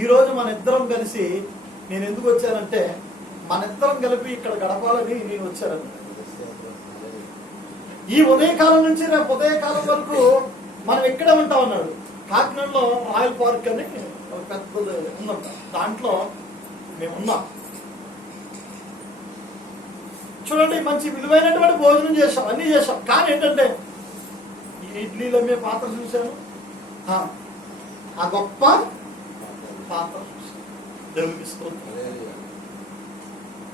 ఈరోజు మన ఇద్దరం కలిసి నేను ఎందుకు వచ్చానంటే మన ఇద్దరం కలిపి ఇక్కడ గడపాలని నేను వచ్చాను. ఈ ఉదయకాలం నుంచి రేపు ఉదయకాలం వరకు మనం ఇక్కడే ఉంటాం అన్నాడు. కాకినాడలో రాయల్ పార్క్ అని ఒక పెద్దది ఉందంట, దాంట్లో మేము ఉన్నాం. చూడండి, మంచి విలువైనటువంటి భోజనం చేసాం, అన్ని చేసాం. కానీ ఏంటంటే ఈ ఇడ్లీలు అమ్మే పాత్ర చూశాను, ఆ గొప్ప పాత్ర చూశాను.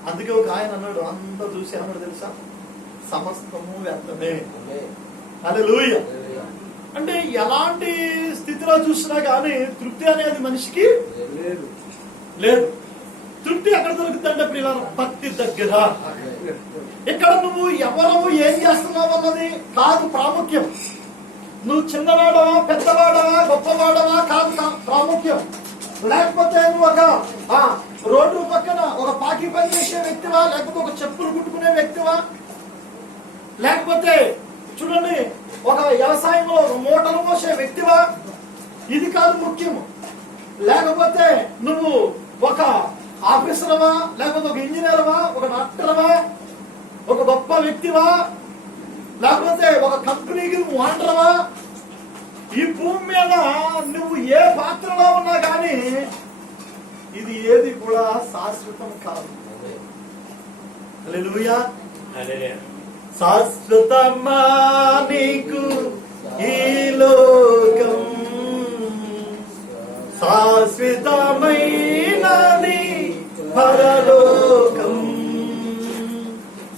అందుకే ఒక ఆయన అన్నాడు, అంతా చూసి అన్నాడు తెలుసా, సమస్తము వ్యర్థమే. హల్లెలూయా. అంటే ఎలాంటి స్థితిలో చూసినా కానీ తృప్తి అనేది మనిషికి లేదు. తృప్తి ఎక్కడ దొరుకుతుందంటే ప్రియుల భక్తి దగ్గర. ఇక్కడ నువ్వు ఎవరవు ఏం చేస్తున్నావు అన్నది కాదు ప్రాముఖ్యం. నువ్వు చిన్నవాడవా పెద్దవాడవా గొప్పవాడవా కాదు ప్రాముఖ్యం. లేకపోతే నువ్వు ఒక రోడ్డు పక్కన ఒక పాకి పని చేసే వ్యక్తివా, లేకపోతే ఒక చెప్పులు కుట్టుకునే వ్యక్తివా, లేకపోతే చూడండి ఒక వ్యవసాయంలో ఒక మూటలు మోసే వ్యక్తివా, ఇది కాదు ముఖ్యము. లేకపోతే నువ్వు ఒక ఆఫీసర్వా, లేకపోతే ఒక ఇంజనీర్వా, ఒక డాక్టర్వా, ఒక గొప్ప వ్యక్తివా, లేకపోతే ఒక కంపెనీకి నువ్వు ఓనర్వా, ఈ భూమి మీద నువ్వు ఏ పాత్రలో ఉన్నా కానీ ఇది ఏది కూడా శాశ్వతం కాదు. హల్లెలూయా. శాశ్వతమా నీకు ఈ లోకం, శాశ్వతమైనది పరలోకం.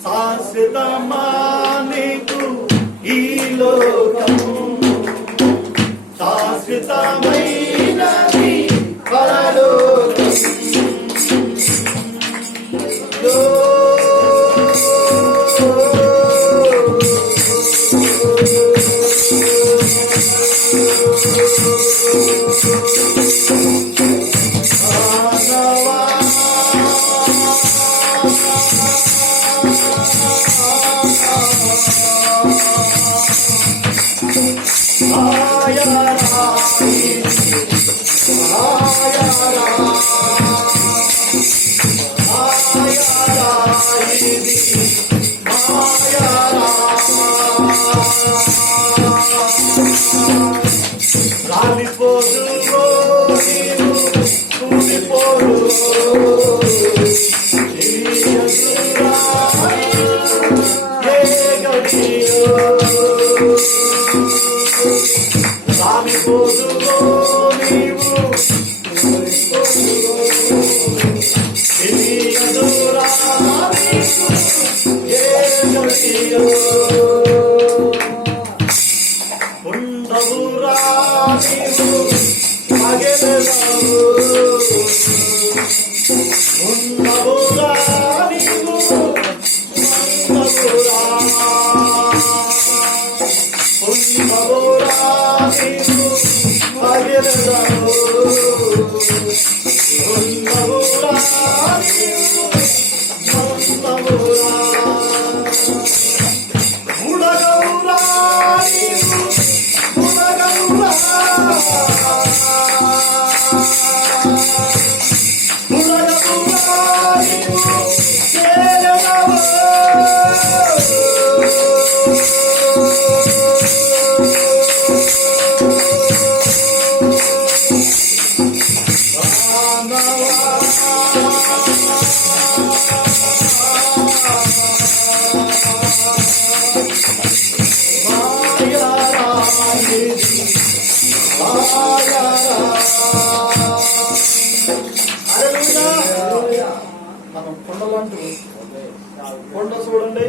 శాశ్వతమా నీకు ఈ లోకం, శాశ్వతమైనది పరలోకం. మనం కొండలంటూ కొండ చూడండి,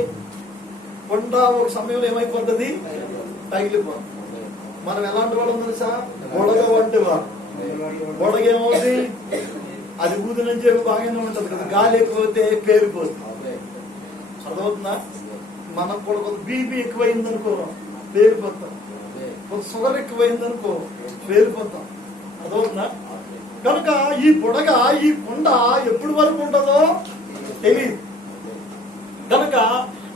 కొండ ఒక సమయంలో ఏమైపోతుంది, తగిలిపోతుంది. మనం ఎలాంటి వాళ్ళం తెలుసా, గొడగ వంటి వారు. గొడగ ఏమవుతుంది, అది ఊది నుంచి బాగానే ఉంటది కదా, గాలి ఎక్కువైతే పేలిపోతుంది. అర్థమవుతుందా? మనకు కూడా కొంత బీపీ ఎక్కువైందనుకో పేలిపోతాం, కొంత షుగర్ ఎక్కువైందనుకో పేలిపోతాం. అర్థమవుతుందా? కనుక ఈ బుడగ ఈ కొండ ఎప్పుడు వరకు ఉంటుందో తెలియదు. కనుక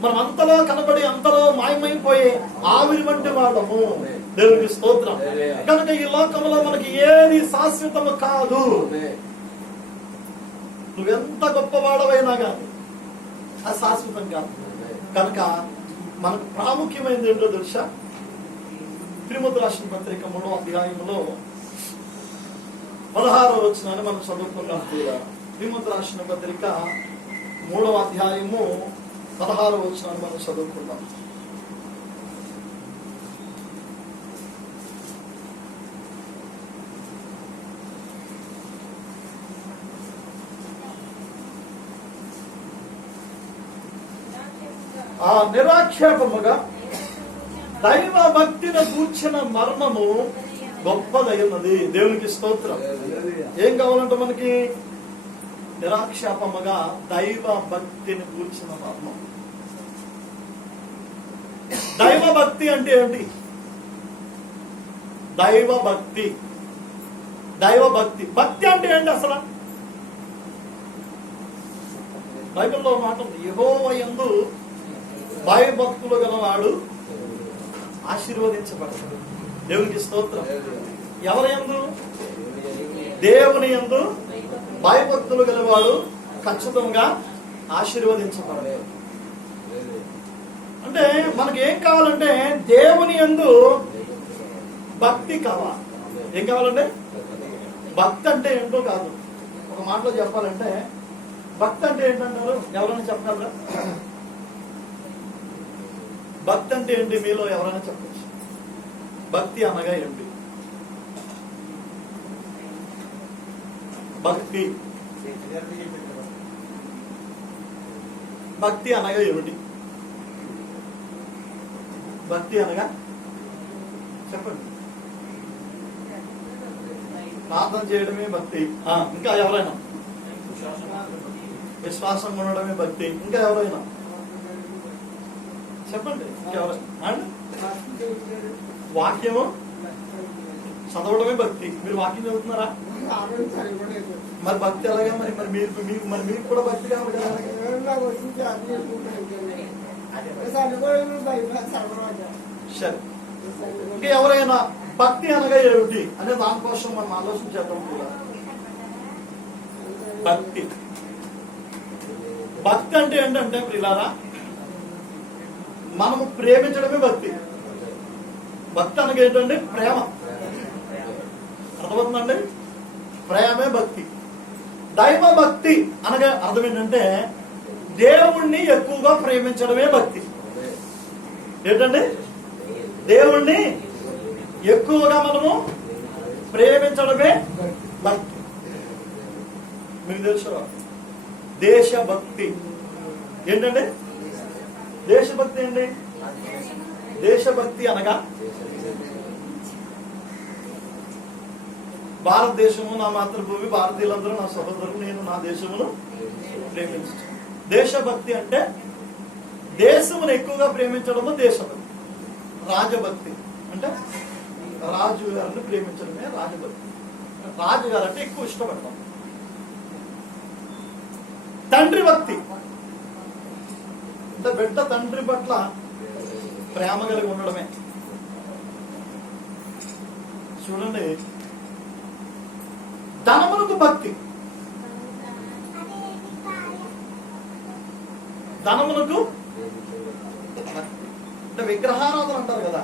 మనం అంతలో కనబడి అంతలో మాయమైపోయే ఆవిరి వంటి వాళ్ళము. దేవునికి స్తోత్రం. కనుక ఈ లోకంలో మనకి ఏది శాశ్వతము కాదు. నువ్వెంత గొప్పవాడవైనా కానీ అది శాశ్వతం కాదు. కనుక మనకు ప్రాముఖ్యమైనది ఏంటో తెలుసా? తిమోతి రాసిన పత్రిక 3వ అధ్యాయంలో 16వ వచనాన్ని మనం చదువుకున్నాం. తిమోతి రాసిన పత్రిక 3వ అధ్యాయము 16వ వచనాన్ని మనం చదువుకున్నాం. ఆ నిరాక్షేపముగా దైవ భక్తిని కూర్చిన మర్మము గొప్పదైనది. దేవునికి స్తోత్రం. ఏం కావాలంటే మనకి? నిరాక్షేపముగా దైవ భక్తిని కూర్చిన మర్మం. దైవ భక్తి అంటే ఏంటి? దైవ భక్తి, దైవ భక్తి. భక్తి అంటే ఏంటి అసలు? బైబిల్లో మాట ఉంది, యెహోవా యందు భయభక్తులు గలవాడు ఆశీర్వదించబడతాడు. దేవునికి స్తోత్రం. ఎవరి యందు? దేవుని యందు భయభక్తులు గలవాడు ఖచ్చితంగా ఆశీర్వదించబడతాడు. అంటే మనకి ఏం కావాలంటే దేవుని యందు భక్తి కావాలి. ఏం కావాలంటే? భక్తి అంటే ఏంటో కాదు. ఒక మాటలో చెప్పాలంటే భక్తి అంటే ఏంటంటారు? ఎవరైనా చెప్పగలరా? భక్తి అంటే ఏంటి? మీలో ఎవరైనా చెప్పచ్చు. భక్తి అనగా ఏంటి? భక్తి భక్తి అనగా ఏమిటి? భక్తి అనగా చెప్పండి. ప్రార్థన చేయడమే భక్తి. ఇంకా ఎవరైనా? విశ్వాసం ఉండడమే భక్తి. ఇంకా ఎవరైనా చెప్పండి. ఇంకెవరైనా? వాక్యము చదవడమే భక్తి. మీరు వాక్యం చదువుతున్నారా? మరి భక్తి ఎలాగా? మరి మీకు కూడా భక్తి కావాలి కదా. సరే, ఇంకా ఎవరైనా భక్తి అనగా ఏమిటి అనే దానికోసం మనం ఆలోచించేద్దాం కూడా. భక్తి భక్తి అంటే ఏంటంటే ప్రియులారా, మనము ప్రేమించడమే భక్తి. భక్తి అనగా ఏంటంటే ప్రేమ. అర్థమవుతుందండి? ప్రేమే భక్తి. దైవ భక్తి అనగా అర్థం ఏంటంటే దేవుణ్ణి ఎక్కువగా ప్రేమించడమే భక్తి. ఏంటండి? దేవుణ్ణి ఎక్కువగా మనము ప్రేమించడమే భక్తి. మీకు తెలుసు దేశభక్తి ఏంటండి? దేశభక్తి ఏంటి? దేశభక్తి అనగా భారతదేశము నా మాతృభూమి, భారతీయులందరూ నా సహోదరులు, నేను నా దేశమును ప్రేమించు. దేశభక్తి అంటే దేశమును ఎక్కువగా ప్రేమించడము దేశభక్తి. రాజభక్తి అంటే రాజు గారిని ప్రేమించడమే రాజభక్తి. రాజు గారు అంటే ఎక్కువ ఇష్టపడతాం. తండ్రి భక్తి అంటే బిడ్డ తండ్రి పట్ల ప్రేమ కలిగి ఉండడమే. చూడండి, ధనమునకు భక్తి. ధనమునకు అంటే విగ్రహారాధన అంటారు కదా.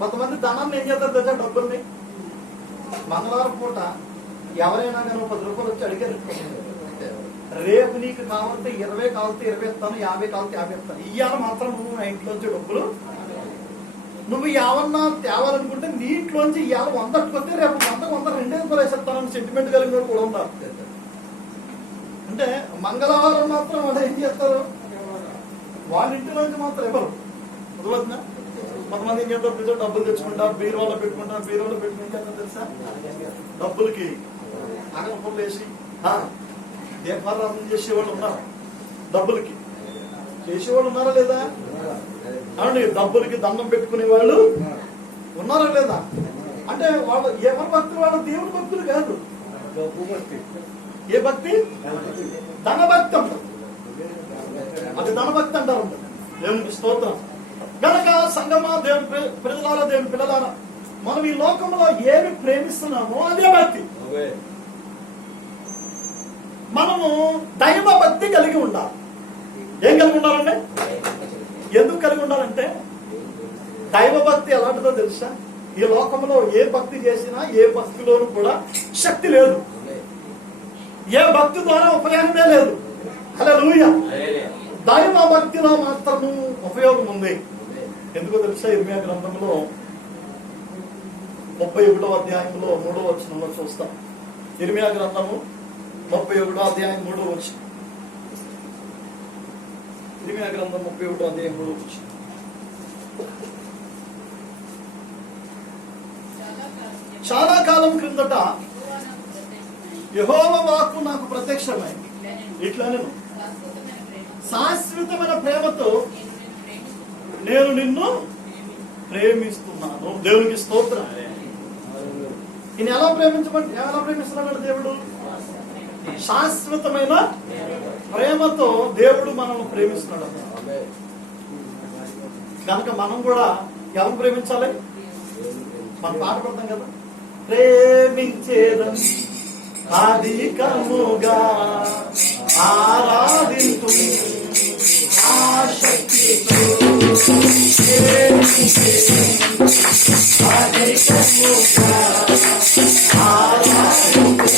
కొంతమంది ధనాన్ని ఏం చేస్తారు తెలుసా? డబ్బుల్ని మంగళవారం పూట ఎవరైనా కానీ 10 రూపాయలు వచ్చి అడిగారు, రేపు నీకు కావాలంటే 20 కావాలంటే 20 ఇస్తాను, 50 కావాలంటే 50 ఇస్తాను. ఇవాళ మాత్రం నువ్వు నా ఇంట్లోంచి డబ్బులు నువ్వు ఏమన్నా తేవాలనుకుంటే నీ ఇంట్లోంచి ఇవాళ 100 వస్తే రేపు 100 2 రూపాయలు వేసేస్తానని సెంటిమెంట్ కలిగిన కూడా ఉంటారు. అంటే మంగళవారం మాత్రం వాళ్ళు ఏం చేస్తారు? వాళ్ళ ఇంటిలోంచి మాత్రం ఎవరు వదలవుతుందా? కొంతమంది ఏం చేస్తారు? డబ్బులు తెచ్చుకుంటారు, బీరువాలో పెట్టుకుంటారు. బీరువాలో పెట్టుకుని చేస్తారు తెలుసా? డబ్బులకి అగరపులు వేసి దీపారాధన చేసేవాళ్ళు ఉన్నారు. డబ్బులకి చేసేవాళ్ళు ఉన్నారా లేదా? అవునండి, డబ్బులకి దండం పెట్టుకునే వాళ్ళు ఉన్నారా లేదా? అంటే వాళ్ళు ఎవరి భక్తులు? వాళ్ళు దేవుని భక్తులు కాదు. ఏ భక్తి? ధనభక్తి అంటారు. అది ధనభక్తి అంటారు. దేవునికి స్తోత్రం. గనక సంగమా, దేవుని ప్రజలారా, దేవుని పిల్లలారా, మనం ఈ లోకంలో ఏమి ప్రేమిస్తున్నామో అదే భక్తి. మనము దైవ భక్తి కలిగి ఉండాలి. ఏం కలిగి ఉండాలంటే, ఎందుకు కలిగి ఉండాలంటే, దైవ భక్తి ఎలాంటిదో తెలుసా? ఈ లోకంలో ఏ భక్తి చేసినా ఏ భక్తిలోనూ కూడా శక్తి లేదు, ఏ భక్తి ద్వారా ఉపయోగమే లేదు. హల్లెలూయా. దైవ భక్తిలో మాత్రము ఉపయోగం ఉంది. ఎందుకో తెలుసా? ఇర్మియా గ్రంథంలో 31వ అధ్యాయంలో 3వ వచనంలో చూస్తాం. ఇర్మియా గ్రంథము 31వ అధ్యాయం 3వ వచనం. ఇర్మియా గ్రంథం 31వ అధ్యాయం 3వ వచనం. చాలా కాలం క్రిందట యెహోవా వాక్కు నాకు ప్రత్యక్షమై ఇట్లా, నేను శాశ్వతమైన ప్రేమతో నేను నిన్ను ప్రేమిస్తున్నాను. దేవునికి స్తోత్రం. ఈయన ఎలా ప్రేమిస్తున్నాడు దేవుడు? శాశ్వతమైన ప్రేమతో దేవుడు మనల్ని ప్రేమిస్తున్నాడు. కనుక మనం కూడా ఎవరు ప్రేమించాలి? మనం పాట పడతాం కదా, ప్రేమించేదం అధికముగా ఆరాధింతు ఆశక్తితో, అధికముగా ఆరాధింతు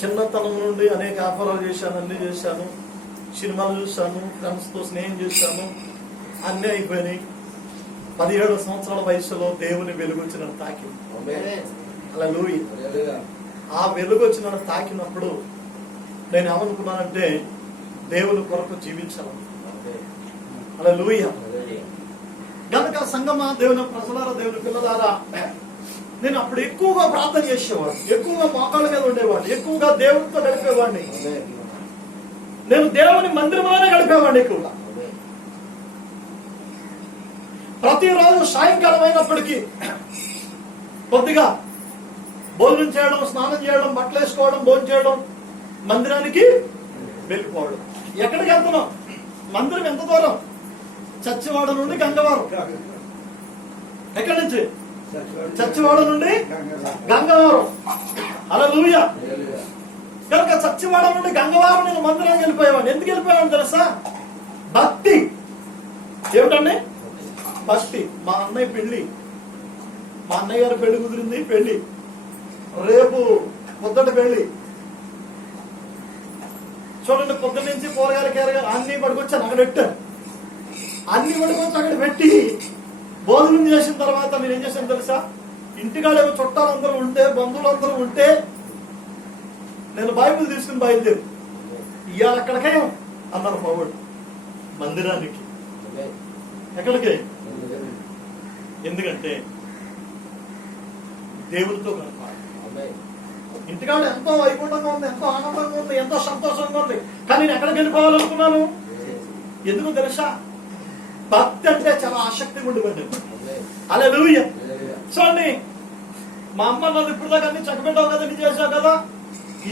చిన్నతనం నుండి అనేక వ్యాపారాలు చేశాను, అన్ని చేశాను, సినిమాలు చూశాను, ఫ్రెండ్స్ తో స్నేహం చేశాను, అన్నీ అయిపోయినాయి. 17 సంవత్సరాల వయసులో దేవుని వెలుగు వచ్చిన తాకింది. హల్లెలూయా. ఆ వెలుగు వచ్చిన తాకినప్పుడు నేను ఏమనుకున్నానంటే, దేవుని కొరకు జీవించాను. హల్లెలూయా. గనుక సంగమా, దేవుని ప్రజలారా, దేవుని పిల్లలారా, నేను అప్పుడు ఎక్కువగా ప్రార్థన చేసేవాడిని, ఎక్కువగా మోకాళ్ళ మీద ఉండేవాడిని, ఎక్కువగా దేవుడితో గడిపేవాడిని. నేను దేవుని మందిరంలోనే గడిపేవాడిని ఎక్కువగా. ప్రతిరోజు సాయంకాలం అయినప్పటికీ కొద్దిగా భోజనం చేయడం, స్నానం చేయడం, బట్టలు వేసుకోవడం, భోజనం చేయడం, మందిరానికి వెళ్ళిపోవడం. ఎక్కడికి వెళ్తున్నాం? మందిరం ఎంత దూరం? చచ్చివాడ నుండి గంగవరం. ఎక్కడి నుంచి? చచ్చివాడ నుండి గంగవరం. హల్లెలూయా. కనుక చచ్చివాడ నుండి గంగవరం నేను మందిరానికి వెళ్ళిపోయేవాడిని. ఎందుకు వెళ్ళిపోయాను తెలుసా? భక్తి. ఏమిటండి? భక్తి. మా అన్నయ్య పెళ్లి, మా అన్నయ్య గారి పెళ్లి కుదిరింది. పెళ్లి రేపు పొద్దుట పెళ్లి. చూడండి, పొద్దున్న నుంచి కూరగాయలు కేరగాయలు అన్ని పడుకొచ్చాను, అక్కడ పెట్టాను. అన్ని పడుకొచ్చి అక్కడ పెట్టి భోజనం చేసిన తర్వాత నేను ఏం చేశాను తెలుసా? ఇంటికాడేమో చుట్టాలందరూ ఉంటే, బంధువులందరూ ఉంటే, నేను బైబిల్ తీసుకుని బయలుదేరి ఇవాళ ఎక్కడికే అన్నారు పౌరుడు, మందిరానికి. ఎక్కడికి? ఎందుకంటే దేవుడితో కలపాలి. ఇంటికాడ ఎంతో వైకుంఠంగా ఉంది, ఎంతో ఆనందంగా ఉంది, ఎంతో సంతోషంగా ఉంది, కానీ నేను ఎక్కడికి వెళ్ళిపోవాలనుకున్నాను? ఎందుకు తెలుసా? భక్తి అంటే చాలా ఆసక్తిగా ఉండిపోయింది. హల్లెలూయా. చూడండి, మా అమ్మ నన్ను ఇప్పుడు దాకా అన్ని చక్కబెట్టావు కదా, నీ చేసావు కదా,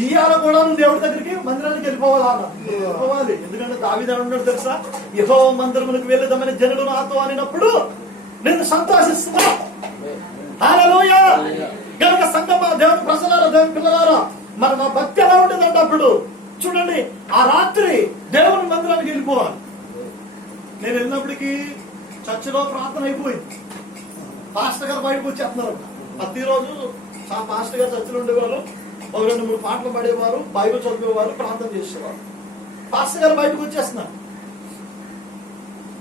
ఇవాళ కూడా దేవుడి దగ్గరికి మందిరానికి వెళ్ళిపోవాలి. ఎందుకంటే దావీదు ఏమన్నాడు తెలుసా? యెహోవా మందిరమునకు వెళ్ళేదమని జనులు నాతో అనినప్పుడు నేను సంతోషిస్తున్నా. హల్లెలూయా. కనుక సంగమా, దేవుని ప్రజలారా, దేవుని పిల్లలారా, మరి నా భక్తి ఎలా ఉంటుందంటే అప్పుడు చూడండి, ఆ రాత్రి దేవుని మందిరానికి వెళ్ళిపోవాలి. నేను వెళ్ళినప్పటికీ చర్చిలో ప్రార్థన అయిపోయింది. పాస్టర్ గారు బయటకు వచ్చేస్తున్నారు. ప్రతిరోజు పాస్టర్ గారు చర్చిలో ఉండేవారు. ఒక 2-3 పాటలు పడేవారు, బైబిల్ చదివేవారు, ప్రార్థన చేసేవారు. పాస్టర్ గారు బయటకు వచ్చేస్తున్నారు.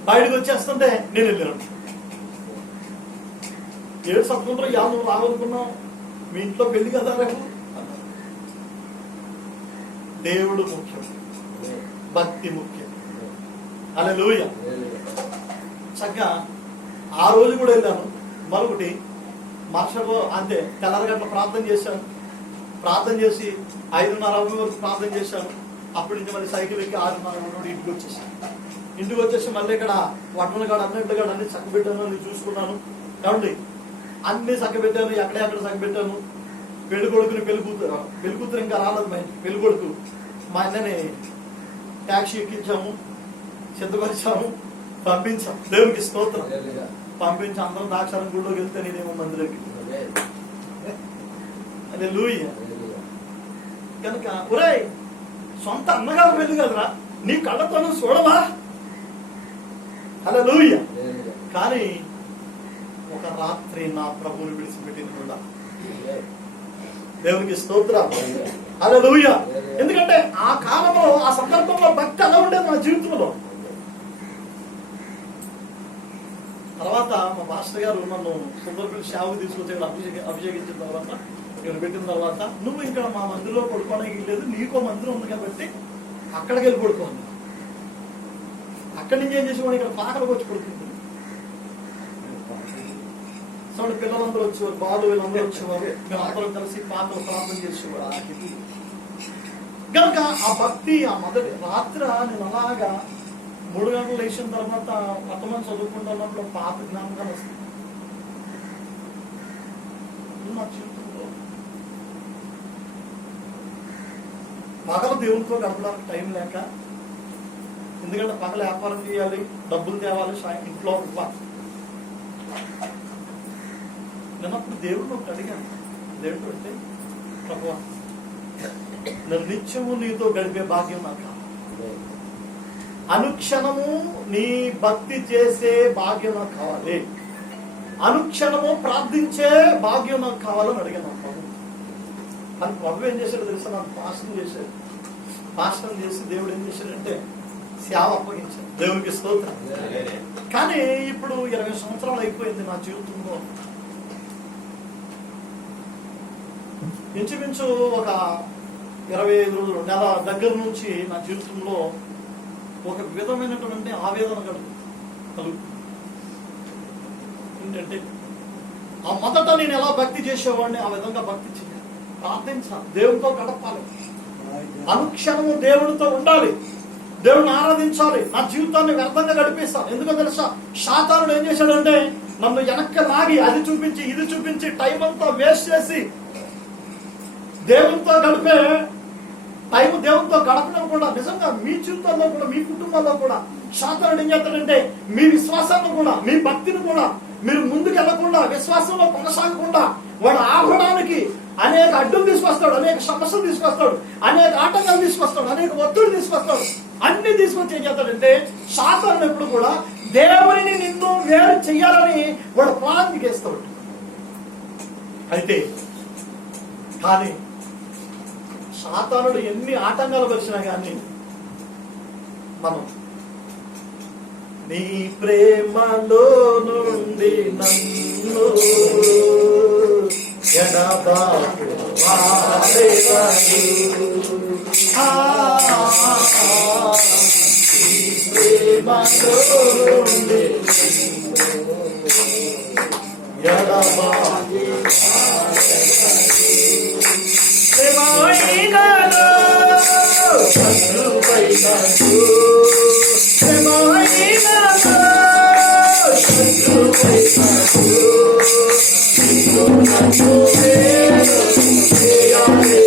బయటకు వచ్చేస్తుంటే నేను వెళ్ళాను. ఏడు సత్వంలో నువ్వు రావాలనుకున్నావు, మీ ఇంట్లో పెళ్లి కదా రేపు. దేవుడు ముఖ్యం, భక్తి ముఖ్యం. హల్లెలూయా. చక్కగా ఆ రోజు కూడా వెళ్ళాను. మరొకటి మరుసటి అంతే తెల్లారి గంటల ప్రార్థన చేశాను. ప్రార్థన చేసి 5:30 వరకు ప్రార్థన చేశాను. అప్పటి నుంచి మళ్ళీ సైకిల్ ఎక్కి 6:30 ఇంటికి వచ్చేసాను. ఇంటికి వచ్చేసి మళ్ళీ ఇక్కడ వడ్డన కాడ అన్నింటి కాడ అన్ని చక్కబెట్టాను, అన్ని చూసుకున్నాను. కాబట్టి అన్ని చక్కబెట్టాను, ఎక్కడెక్కడ చక్కబెట్టాను. పెళ్లి కొడుకుని పెళ్లి కూతురు ఇంకా రాలేదు. మా పెళ్లి కొడుకు మా అన్నని ట్యాక్సీ ఎక్కించాము, సిద్ధపరిచాము, పంపించాం. దేవునికి స్తోత్రం. పంపించి అందరం ద్రాక్షారం గుడిలోకి వెళ్తే నేనేమో మందిరానికి. హల్లెలూయా. కనుక ఒరేయ్, సొంత అన్నగారు వెళ్ళగలరా? నీ కళ్ళతో నువ్వు చూడవా? హల్లెలూయా. కానీ ఒక రాత్రి నా ప్రభువుని విడిచిపెట్టింది కూడా. దేవునికి స్తోత్రం. హల్లెలూయా. ఎందుకంటే ఆ కాలంలో, ఆ సందర్భంలో భక్తి అలా ఉండేది నా జీవితంలో. తర్వాత మా మాస్టర్ గారు నన్ను సుందరపల్లి సేవకు తీసుకొచ్చాడు. అభిషేకించిన తర్వాత ఇక్కడ పెట్టిన తర్వాత, నువ్వు ఇంకా మా మందిరంలో పడుకోవడానికి లేదు, నీకో మందిరం ఉంది కాబట్టి అక్కడికి వెళ్ళి పడుకోండి. అక్కడి నుంచి ఏం చేసేవాడు, ఇక్కడ పాకలకు వచ్చి పడుకుంటుంది. సో పిల్లలందరూ వచ్చేవారు, బాలు వీళ్ళందరూ వచ్చేవారు. మేము అందరం కలిసి పాటలు ప్రార్థన చేసేవాడు. కనుక ఆ భక్తి, ఆ మొదటి రాత్రి నేను అలాగా 3 గంటలు లేచిన తర్వాత వర్తమానం చదువుకుంటున్నప్పుడు పాత జ్ఞాపకాలు వస్తుంది నా జీవితంలో. పగలు దేవునితో గడపడానికి టైం లేక, ఎందుకంటే పగలు వ్యాపారం చేయాలి, డబ్బులు తేవాలి, ఇంట్లో ఇవ్వాలి. నేను అప్పుడు దేవుడు ఒకటి అడిగాను. దేవుడు అంటే, ప్రభువా, నేను నిత్యము నీతో గడిపే భాగ్యం నాకు కావాలి. అనుక్షణము నీ భక్తి చేసే భాగ్యం నాకు కావాలి. అనుక్షణము ప్రార్థించే భాగ్యం నాకు కావాలని అడిగాను నా ప్రభు. అని ప్రభు ఏం చేశాడు తెలుసా? నాకు పాస్టర్ చేశాడు. పాస్టర్ చేసి దేవుడు ఏం చేశాడంటే సేవ అప్పగించాడు. దేవునికి స్తోత్రం. కానీ ఇప్పుడు 20 సంవత్సరాలు అయిపోయింది నా జీవితంలో. ఇంచుమించు ఒక 25 రోజులు, నెల దగ్గర నుంచి నా జీవితంలో ఒక విధమైనటువంటి ఆవేదన కలుగు. ఏంటంటే ఆ మొదట నేను ఎలా భక్తి చేసేవాడిని, ఆ విధంగా భక్తి చేయాలి, ప్రార్థించాలి, దేవుడితో గడపాలి, అనుక్షణము దేవుడితో ఉండాలి, దేవుడిని ఆరాధించాలి. నా జీవితాన్ని వ్యర్థంగా గడిపేస్తాను. ఎందుకో తెలుసా? సాతానుడు ఏం చేశాడంటే నన్ను వెనక్కి లాగి అది చూపించి ఇది చూపించి టైం అంతా వేస్ట్ చేసి దేవునితో గడిపే టైం, దేవునితో గడపడం నిజంగా మీ జీవితంలో కూడా, మీ కుటుంబంలో కూడా సాతానుడు ఏం చేస్తాడంటే మీ విశ్వాసాన్ని కూడా, మీ భక్తిని కూడా మీరు ముందుకు వెళ్లకుండా, విశ్వాసంలో కొనసాగకుండా వాడు ఆపడానికి అనేక అడ్డులు తీసుకొస్తాడు, అనేక సమస్యలు తీసుకొస్తాడు, అనేక ఆటంకాలు తీసుకొస్తాడు, అనేక ఒత్తిడి తీసుకొస్తాడు. అన్ని తీసుకొచ్చి ఏం చేస్తాడంటే సాతానుడు ఎప్పుడు కూడా దేవుని నిన్ను వేరు చెయ్యాలని వాడు ప్లాన్ చేస్తాడు. అయితే కానీ సాతానుడు ఎన్ని ఆటంకాలు వచ్చినా కానీ మనం నీ ప్రేమలో నుండి నన్ను ఎడబాటు వాడెవరు, నీ ప్రేమలో నుండి ఎడబాటు ప్రేమైనను శత్రువైనను, ప్రేమైనను శత్రువైనను, నిన్ను నన్ను వేరు చేయాలి.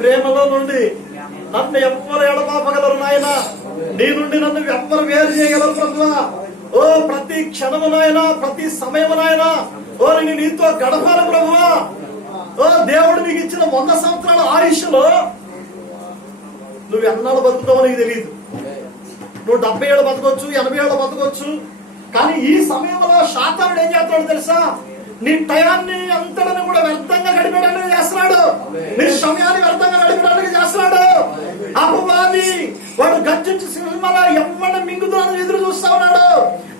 ప్రేమలో నుండి నన్ను ఎవ్వరు ఎడబాపగలరు నాయన, నీ నుండి నన్ను ఎవ్వరు వేరు చేయగలరు ప్రభువా. ఓ ప్రతి క్షణమునైనా ప్రతి సమయమునైనా ఓ నేను నీతో గడపాలి ప్రభువా. ఓ దేవుడు నీకు ఇచ్చిన 100 సంవత్సరాల ఆయుష్లో నువ్వు ఎన్నాళ్ళు బతుకుతావో నీకు తెలియదు. నువ్వు 70 ఏళ్ళు బతకొచ్చు, 80 ఏళ్ళు బతకొచ్చు. కానీ ఈ సమయంలో శాతానుడు ఏం చేస్తాడు తెలుసా? నీ టయాన్ని అంతటిని కూడా వ్యర్థంగా గడిపేయడానికి చేస్తున్నాడు. నీ సమయాన్ని వ్యర్థంగా గడిపేయడానికి చేస్తున్నాడు. అపవాది వాడు గర్జించి సినిమాలో ఎవరిని మింగుతాను ఎదురు చూస్తా ఉన్నాడు.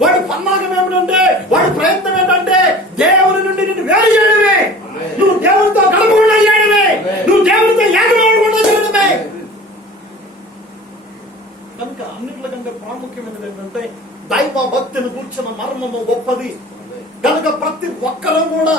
వాడి పన్నాగం ఏమిటంటే, వాడి ప్రయత్నం ఏంటంటే దేవుని నుండి నిన్ను వేరు చేయడమే, నువ్వు దేవునితో గడపకుండా చేయడమే, నువ్వు దేవునితో ఏకమవకుండా చేయడమే. కనుక అన్నిటికంటే ప్రాముఖ్యమైనది ఏంటంటే దైవ భక్తిని కూర్చున్న మర్మము గొప్పది. కనుక ప్రతి ఒక్కరూ కూడా